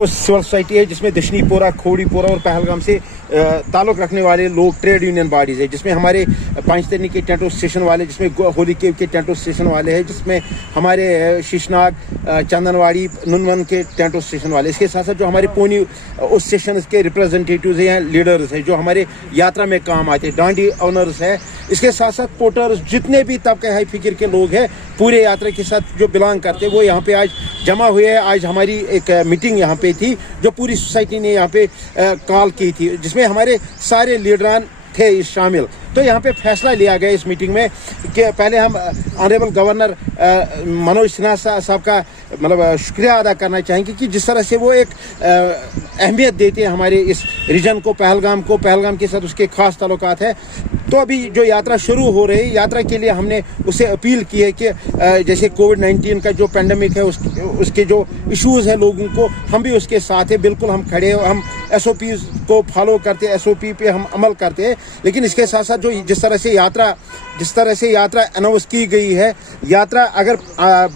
Civil society है जिसमें दशनीपोरा, खोड़ीपोरा और पहलगाम से ताल्लुक़ रखने वाले लोग, ट्रेड यूनियन बॉडीज़ है, जिसमें हमारे पंचतनी के टेंटो स्टेशन वाले, जिसमें होली केव के टेंटो स्टेशन वाले हैं, जिसमें हमारे शीशनाग, चंदनवाड़ी, नुनवन के टेंटो स्टेशन वाले। इसके साथ साथ जो हमारे पोनी उस स्टेशन के रिप्रेजेंटेटिव्स हैं, लीडर्स हैं जो हमारे यात्रा में काम आते हैं, डांडी ऑनर्स है। इसके साथ साथ पोर्टर्स, जितने भी तबके हाई फिक्र के लोग हैं पूरे यात्रा के साथ जो बिलोंग करते हैं वो यहाँ पे आज जमा हुए हैं। आज हमारी एक मीटिंग यहाँ पे थी जो पूरी सोसाइटी ने यहाँ पे कॉल की थी, जिसमें हमारे सारे लीडरान थे शामिल। तो यहाँ पे फैसला लिया गया इस मीटिंग में कि पहले हम ऑनरेबल गवर्नर मनोज सिन्हा साहब का मतलब शुक्रिया अदा करना चाहेंगे कि जिस तरह से वो एक अहमियत देते हैं हमारे इस रीजन को, पहलगाम के साथ उसके खास ताल्लुकात है। तो अभी जो यात्रा शुरू हो रही है, यात्रा के लिए हमने उससे अपील की है कि जैसे कोविड-19 का जो पेंडेमिक है उसके जो इश्यूज़ हैं लोगों को, हम भी उसके साथ हैं, बिल्कुल हम खड़े हैं, हम SOP को फॉलो करते हैं, SOP पे हम अमल करते हैं। लेकिन इसके साथ साथ जो जिस तरह से यात्रा अनाउंस की गई है, यात्रा अगर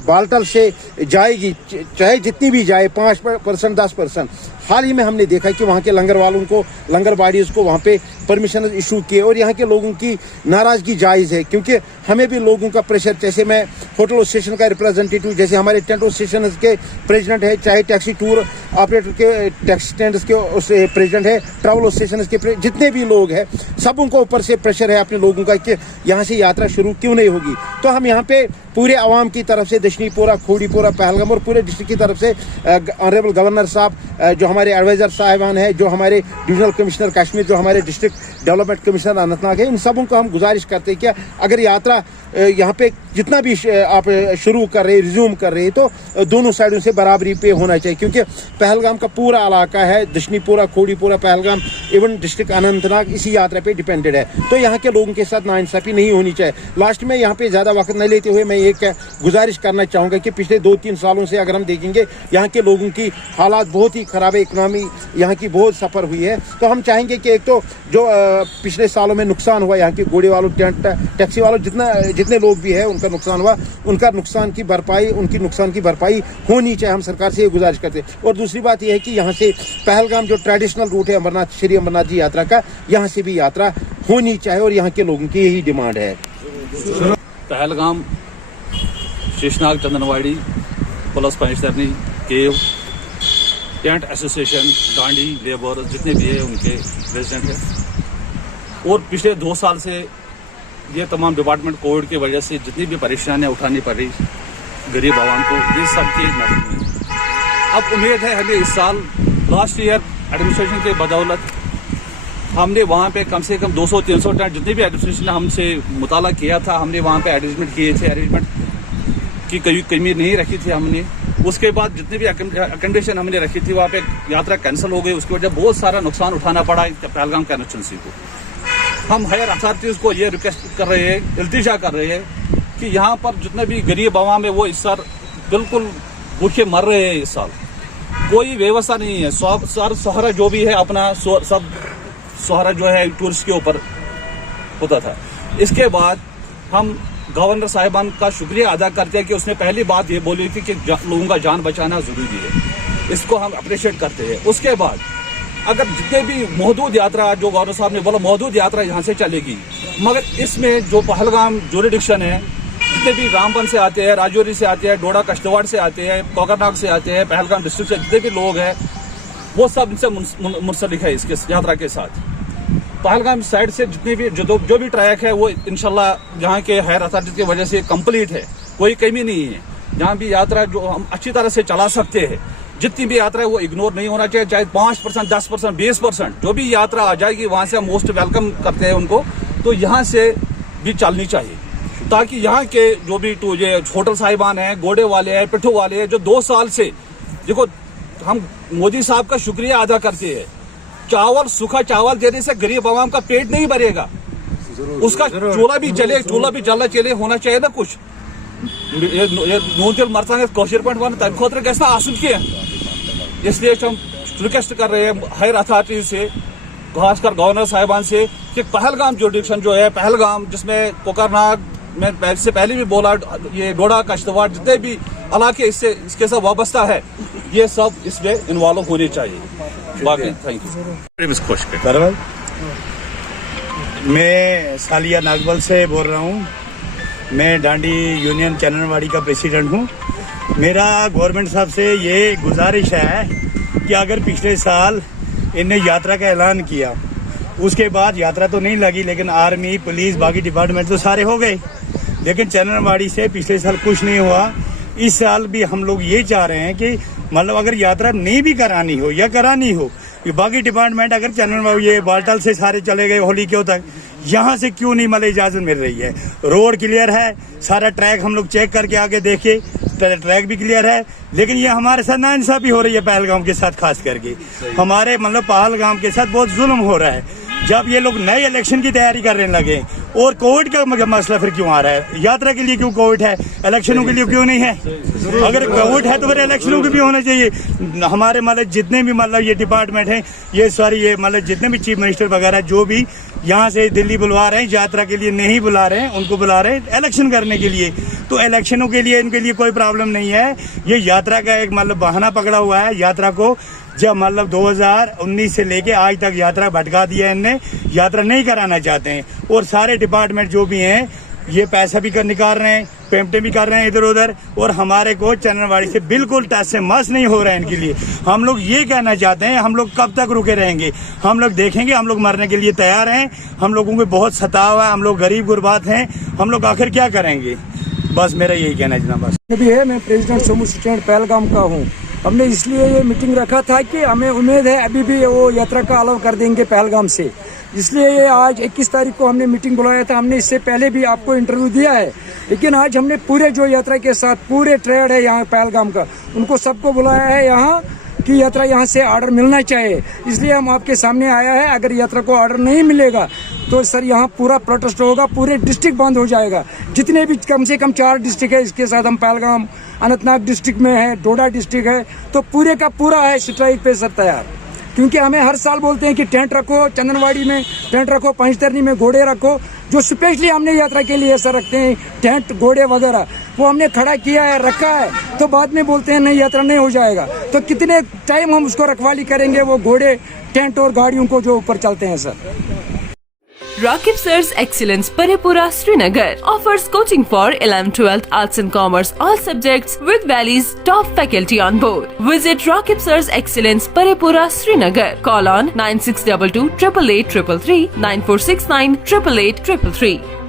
बालटल से जाएगी, चाहे जितनी भी जाए, 5%, 10%, हाल ही में हमने देखा कि वहाँ के लंगर वालों को, लंगर बॉडीज़ को वहाँ पे परमिशन इशू किए और यहाँ के लोगों की नाराज़गी जायज़ है, क्योंकि हमें भी लोगों का प्रेशर, जैसे मैं होटल स्टेशन का रिप्रेजेंटेटिव, जैसे हमारे टेंटो स्टेशन के प्रेसिडेंट है, चाहे टैक्सी टूर ऑपरेटर के टैक्सी स्टैंड के उस प्रेसिडेंट है, ट्रैवल स्टेशन के जितने भी लोग हैं, सबों को ऊपर से प्रेशर है अपने लोगों का कि यहाँ से यात्रा शुरू क्यों नहीं होगी। तो हम यहाँ पे पूरे आवाम की तरफ से दशनीपोरा, खोड़ीपोरा, पहलगाम और पूरे डिस्ट्रिक्ट की तरफ से ऑनरेबल गवर्नर साहब, जो हमारे एडवाइज़र साहिबान हैं, जो हमारे डिविजनल कमिश्नर कश्मीर, जो हमारे डिस्ट्रिक्ट डेवलपमेंट कमिश्नर अनंतनाग है, इन सबों को हम गुजारिश करते हैं कि अगर यात्रा यहाँ पे जितना भी आप शुरू कर रहे, रिज्यूम कर रहे हैं, तो दोनों साइडों से बराबरी पे होना चाहिए, क्योंकि पहलगाम का पूरा इलाका है, दशनीपोरा, खोड़ीपोरा, पहलगाम, इवन डिस्ट्रिक्ट अनंतनाग इसी यात्रा पे डिपेंडेड है। तो यहाँ के लोगों के साथ नाइंसाफ़ी नहीं होनी चाहिए। लास्ट में यहाँ पे ज़्यादा वक्त न लेते हुए मैं एक गुजारिश करना चाहूँगा कि पिछले 2-3 सालों से अगर हम देखेंगे, यहाँ के लोगों की हालात बहुत ही ख़राब है, इकनॉमी यहाँ की बहुत सफ़र हुई है। तो हम चाहेंगे कि एक तो जो पिछले सालों में नुकसान हुआ, यहाँ के घोड़े वालों, टैक्सी वालों, जितने लोग भी हैं उनका नुकसान हुआ, उनकी नुकसान की भरपाई होनी चाहिए। हम सरकार से ये गुजारिश करते हैं। और दूसरी बात यह है कि यहाँ से पहलगाम जो ट्रेडिशनल रूट है अमरनाथ, श्री अमरनाथ जी यात्रा का, यहाँ से भी यात्रा होनी चाहिए और यहाँ के लोगों की यही डिमांड है। पहलगाम, शीशनाग, चंदनवाड़ी प्लस पंचतनी, केव, टेंट एसोसिएशन, डांडी लेबर जितने भी है उनके प्रेसिडेंट है। और पिछले 2 साल से ये तमाम डिपार्टमेंट कोविड की वजह से जितनी भी परेशानियां उठानी पड़ी गरीब आवाम को, ये सब चीज़ मदद हुई। अब उम्मीद है हमें इस साल लास्ट ईयर एडमिनिस्ट्रेशन के बदौलत हमने वहाँ पे कम से कम 200-300 टन जितनी भी एडमिनिस्ट्रेशन ने हमसे मुताला किया था, हमने वहाँ पे अरेंजमेंट किए थे, अरेंजमेंट की कोई कमी नहीं रखी थी हमने। उसके बाद जितनी भी कंडीशन हमने रखी थी वहाँ पे यात्रा कैंसिल हो गई, उसकी वजह बहुत सारा नुकसान उठाना पड़ा पहलगाम कंस्टिट्यूंसी को। हम हायर अथॉरिटीज़ को ये रिक्वेस्ट कर रहे हैं, इल्तिजा कर रहे हैं कि यहाँ पर जितने भी गरीब आवाम है वो इस साल बिल्कुल भूखे मर रहे हैं। इस साल कोई व्यवस्था नहीं है, सर सहारा जो भी है अपना सब सहारा जो है टूरिस्ट के ऊपर होता था। इसके बाद हम गवर्नर साहिबान का शुक्रिया अदा करते हैं कि उसने पहली बात ये बोली थी कि लोगों का जान बचाना जरूरी है, इसको हम अप्रिशिएट करते हैं। उसके बाद अगर जितने भी महदूद यात्रा, जो गवर्नर साहब ने बोला महदूद यात्रा यहाँ से चलेगी, मगर इसमें जो पहलगाम जुरिडिक्शन है, जितने भी रामबन से आते हैं, राजौरी से आते हैं, डोडा कश्तवाड़ से आते हैं, कोकरनाग से आते हैं, पहलगाम डिस्ट्रिक्ट से जितने भी लोग हैं वो सब इनसे मुंसलिक है इसके यात्रा के साथ। पहलगाम साइड से जितने भी जो भी ट्रैक है वो इंशाल्लाह यहाँ के हायर अथॉरिटी की वजह से कंप्लीट है, कोई कमी नहीं है। जहाँ भी यात्रा जो हम अच्छी तरह से चला सकते हैं, जितनी भी यात्रा है वो इग्नोर नहीं होना चाहिए, चाहे 5%, 10%, 20% जो भी यात्रा आ जाएगी वहाँ से हम मोस्ट वेलकम करते हैं उनको। तो यहाँ से भी चलनी चाहिए ताकि यहाँ के जो भी ये होटल साहिबान हैं, घोड़े वाले हैं, पिट्ठू वाले हैं, जो 2 साल से देखो हम मोदी साहब का शुक्रिया अदा करते हैं। चावल, सूखा चावल देने से गरीब आवाम का पेट नहीं भरेगा, उसका चूल्हा भी जलना चाहिए, होना चाहिए ना कुछ। ये नून तेल मरचांगे कौशर पॉइंट वन तब खोतर गैस आसन की, इसलिए हम रिक्वेस्ट कर रहे हैं हायर अथॉरिटी से, खासकर गवर्नर साहिबान से कि पहलगाम जुरिडिक्शन जो है, पहलगाम जिसमें कोकरनाग, मैं इससे पहले भी बोला, ये डोडा कश्तवाड़ जितने भी इलाके इसके साथ वाबस्ता है, ये सब इसमें इन्वॉल्व होने चाहिए। बाकी थैंक यू। खुश मैं सालिया नागबल से बोल रहा हूँ। मैं डांडी यूनियन चंदनवाड़ी का प्रेसिडेंट हूँ। मेरा गवर्नमेंट साहब से ये गुजारिश है कि अगर पिछले साल इनने यात्रा का ऐलान किया, उसके बाद यात्रा तो नहीं लगी, लेकिन आर्मी, पुलिस, बाकी डिपार्टमेंट तो सारे हो गए, लेकिन चंदनवाड़ी से पिछले साल कुछ नहीं हुआ। इस साल भी हम लोग ये चाह रहे हैं कि मतलब अगर यात्रा नहीं भी करानी हो या करानी हो, ये बाकी डिपार्टमेंट अगर चंदनवाड़ी ये बाल्टल से सारे चले गए होली क्यों तक, यहाँ से क्यों नहीं मतलब इजाजत मिल रही है? रोड क्लियर है, सारा ट्रैक हम लोग चेक करके आगे देखे, ट्रैक भी क्लियर है, लेकिन ये हमारे साथ नाइंसाफी हो रही है पहलगाम के साथ। खास करके हमारे मतलब पहलगाम के साथ बहुत जुल्म हो रहा है। जब ये लोग नए इलेक्शन की तैयारी करने लगे और कोविड का मसला फिर क्यों आ रहा है? यात्रा के लिए क्यों कोविड है, इलेक्शनों के लिए क्यों नहीं है? अगर कोविड है तो फिर इलेक्शनों के भी होना चाहिए। हमारे मतलब जितने भी मतलब ये डिपार्टमेंट हैं, ये सारी ये मतलब जितने भी चीफ मिनिस्टर वगैरह जो भी यहाँ से दिल्ली बुलवा रहे हैं, यात्रा के लिए नहीं बुला रहे हैं, उनको बुला रहे हैं इलेक्शन करने के लिए। तो इलेक्शनों के लिए इनके लिए कोई प्रॉब्लम नहीं है। ये यात्रा का एक मतलब बहाना पकड़ा हुआ है। यात्रा को जब मतलब 2019 से लेके आज तक यात्रा भटका दिया है इनने, यात्रा नहीं कराना चाहते हैं। और सारे डिपार्टमेंट जो भी हैं ये पैसा भी निकाल रहे हैं, पेमेंटें भी कर रहे हैं इधर उधर, और हमारे को चंदनवाड़ी से बिल्कुल टच से मस नहीं हो रहा है इनके लिए। हम लोग ये कहना चाहते हैं, हम लोग कब तक रुके रहेंगे? हम लोग देखेंगे, हम लोग मरने के लिए तैयार हैं। हम लोगों को बहुत सताव है, हम लोग गरीब गुरबात हैं, हम लोग आखिर क्या करेंगे? बस मेरा यही कहना है जनाब। बस भी है, मैं प्रेसिडेंट सोमू स्टैंड पहलगाम का हूँ। हमने इसलिए ये मीटिंग रखा था कि हमें उम्मीद है अभी भी वो यात्रा का अलाउ कर देंगे पहलगाम से, इसलिए ये आज 21 तारीख को हमने मीटिंग बुलाया था। हमने इससे पहले भी आपको इंटरव्यू दिया है, लेकिन आज हमने पूरे जो यात्रा के साथ पूरे ट्रेड है यहाँ पहलगाम का, उनको सबको बुलाया है यहाँ कि यात्रा यहाँ से ऑर्डर मिलना चाहिए। इसलिए हम आपके सामने आया है। अगर यात्रा को ऑर्डर नहीं मिलेगा तो सर यहाँ पूरा प्रोटेस्ट होगा, पूरे डिस्ट्रिक्ट बंद हो जाएगा। जितने भी कम से कम 4 डिस्ट्रिक्ट है, इसके साथ हम पहलगाम अनंतनाग डिस्ट्रिक्ट में है, डोडा डिस्ट्रिक्ट है, तो पूरे का पूरा है स्ट्राइक पे सर तैयार। क्योंकि हमें हर साल बोलते हैं कि टेंट रखो, चंदनवाड़ी में टेंट रखो, पंचतरनी में घोड़े रखो, जो स्पेशली हमने यात्रा के लिए सर रखते हैं टेंट घोड़े वगैरह, वो हमने खड़ा किया है, रखा है, तो बाद में बोलते हैं नहीं यात्रा नहीं हो जाएगा। तो कितने टाइम हम उसको रखवाली करेंगे वो घोड़े, टेंट और गाड़ियों को जो ऊपर चलते हैं sir. Rakib Sir's Excellence Paripura Srinagar offers coaching for 11th, 12th, Arts and Commerce all subjects with Valley's top faculty on board. Visit Rakib Sir's Excellence Paripura Srinagar. Call on 9622 888 333 9469 888 333.